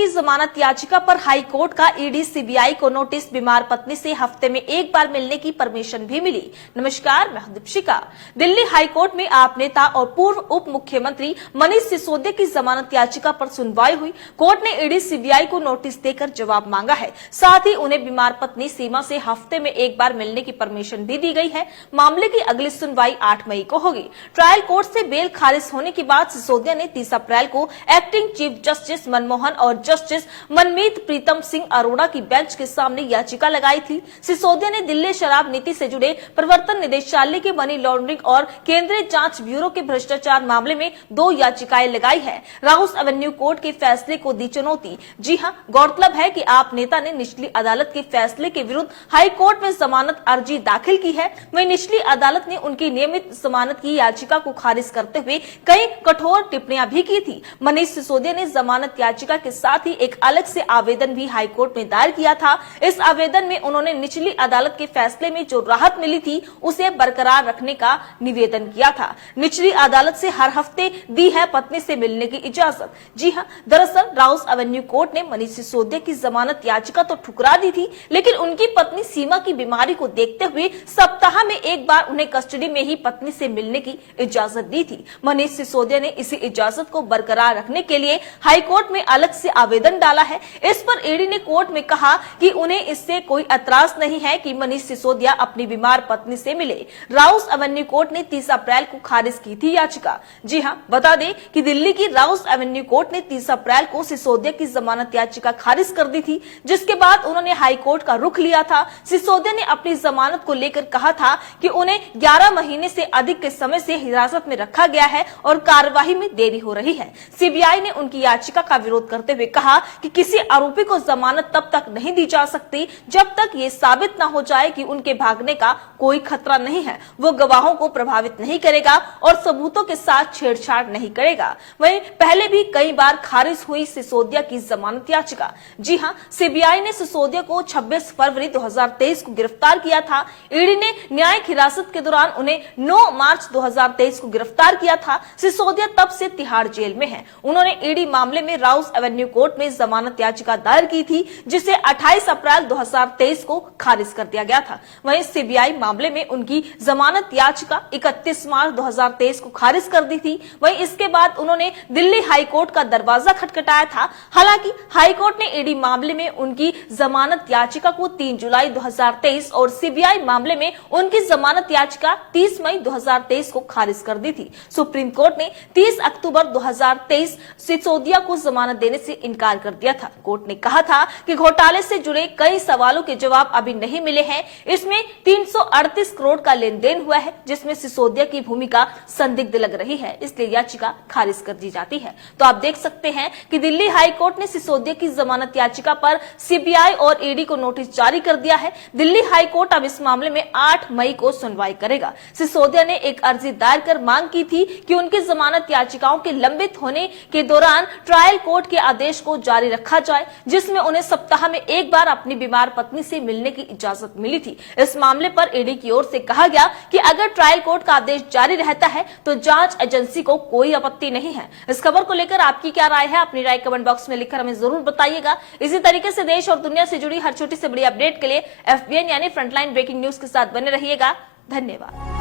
की जमानत याचिका पर हाई कोर्ट का ईडी सीबीआई को नोटिस, बीमार पत्नी से हफ्ते में एक बार मिलने की परमिशन भी मिली। नमस्कार, मैं हूं दीपिका। दिल्ली हाई कोर्ट में आप नेता और पूर्व उप मुख्यमंत्री मनीष सिसोदिया की जमानत याचिका पर सुनवाई हुई। कोर्ट ने ईडी सीबीआई को नोटिस देकर जवाब मांगा है। साथ ही उन्हें बीमार पत्नी सीमा से हफ्ते में एक बार मिलने की परमिशन भी दी गई है। मामले की अगली सुनवाई 8 मई को होगी। ट्रायल कोर्ट से बेल खारिज होने के बाद सिसोदिया ने 30 अप्रैल को एक्टिंग चीफ जस्टिस मनमोहन और जस्टिस मनमीत प्रीतम सिंह अरोड़ा की बेंच के सामने याचिका लगाई थी। सिसोदिया ने दिल्ली शराब नीति से जुड़े प्रवर्तन निदेशालय के मनी लॉन्ड्रिंग और केंद्रीय जांच ब्यूरो के भ्रष्टाचार मामले में 2 याचिकाएं लगाई है। राउस एवेन्यू कोर्ट के फैसले को दी चुनौती। जी हां, गौरतलब है कि आप नेता ने निचली अदालत के फैसले के विरुद्ध हाई कोर्ट में जमानत अर्जी दाखिल की है। वहीं निचली अदालत ने उनकी नियमित जमानत की याचिका को खारिज करते हुए कई कठोर टिप्पणियां भी की थी। मनीष सिसोदिया ने जमानत याचिका के साथ ही एक अलग से आवेदन भी हाई कोर्ट में दायर किया था। इस आवेदन में उन्होंने निचली अदालत के फैसले में जो राहत मिली थी उसे बरकरार रखने का निवेदन किया था। निचली अदालत से हर हफ्ते दी है पत्नी से मिलने की इजाजत। जी हां, दरअसल राउस एवेन्यू कोर्ट ने मनीष सिसोदिया की जमानत याचिका तो ठुकरा दी थी, लेकिन उनकी पत्नी सीमा की बीमारी को देखते हुए सप्ताह में एक बार उन्हें कस्टडी में ही पत्नी से मिलने की इजाजत दी थी। मनीष सिसोदिया ने इसी इजाजत को बरकरार रखने के लिए हाई कोर्ट में अलग से आवेदन डाला है। इस पर ईडी ने कोर्ट में कहा कि उन्हें इससे कोई एतराज नहीं है कि मनीष सिसोदिया अपनी बीमार पत्नी से मिले। राउस एवेन्यू कोर्ट ने 30 अप्रैल को खारिज की थी याचिका। जी हां, बता दें कि दिल्ली की राउस एवेन्यू कोर्ट ने 30 अप्रैल को सिसोदिया की जमानत याचिका खारिज कर दी थी, जिसके बाद उन्होंने हाई कोर्ट का रुख लिया था। सिसोदिया ने अपनी जमानत को लेकर कहा था कि उन्हें 11 महीने से अधिक के समय से हिरासत में रखा गया है और कार्यवाही में देरी हो रही है। सीबीआई ने उनकी याचिका का विरोध करते हुए कहा कि किसी आरोपी को जमानत तब तक नहीं दी जा सकती जब तक ये साबित न हो जाए कि उनके भागने का कोई खतरा नहीं है, वो गवाहों को प्रभावित नहीं करेगा और सबूतों के साथ छेड़छाड़ नहीं करेगा। वहीं पहले भी कई बार खारिज हुई सिसोदिया की जमानत याचिका। जी हां, सीबीआई ने सिसोदिया को 26 फरवरी 2023 को गिरफ्तार किया था। ईडी ने न्यायिक हिरासत के दौरान उन्हें 9 मार्च 2023 को गिरफ्तार किया था। सिसोदिया तब से तिहाड़ जेल में है। उन्होंने ईडी मामले में राउस एवेन्यू कोर्ट में जमानत याचिका दायर की थी, जिसे 28 अप्रैल 2023 को खारिज कर दिया गया था। वहीं सीबीआई मामले में उनकी जमानत याचिका 31 मार्च 2023 को खारिज कर दी थी। वहीं इसके बाद उन्होंने दिल्ली हाई कोर्ट का दरवाजा खटखटाया था। हालांकि हाई कोर्ट ने ईडी मामले में उनकी जमानत याचिका को 3 जुलाई 2023 और सीबीआई मामले में उनकी जमानत याचिका 30 मई 2023 को खारिज कर दी थी। सुप्रीम कोर्ट ने 30 अक्टूबर 2023 सिसोदिया को जमानत देने से इनकार कर दिया था। कोर्ट ने कहा था कि घोटाले से जुड़े कई सवालों के जवाब अभी नहीं मिले हैं। इसमें 338 करोड़ का लेन देन हुआ है, जिसमें सिसोदिया की भूमिका संदिग्ध लग रही है, इसलिए याचिका खारिज कर दी जाती है। तो आप देख सकते हैं कि दिल्ली हाई कोर्ट ने सिसोदिया की जमानत याचिका पर सीबीआई और ईडी को नोटिस जारी कर दिया है। दिल्ली हाई कोर्ट अब इस मामले में 8 मई को सुनवाई करेगा। सिसोदिया ने एक अर्जी दायर कर मांग की थी कि उनकी जमानत याचिकाओं के लंबित होने के दौरान ट्रायल कोर्ट के आदेश को जारी रखा जाए, जिसमें उन्हें सप्ताह में एक बार अपनी बीमार पत्नी से मिलने की इजाजत मिली थी। इस मामले पर ईडी की ओर से कहा गया कि अगर ट्रायल कोर्ट का आदेश जारी रहता है तो जांच एजेंसी को कोई आपत्ति नहीं है। इस खबर को लेकर आपकी क्या राय है? अपनी राय कमेंट बॉक्स में लिखकर हमें जरूर बताइएगा। इसी तरीके से देश और दुनिया से जुड़ी हर छोटी से बड़ी अपडेट के लिए FBN यानी फ्रंटलाइन ब्रेकिंग न्यूज के साथ बने रहिएगा। धन्यवाद।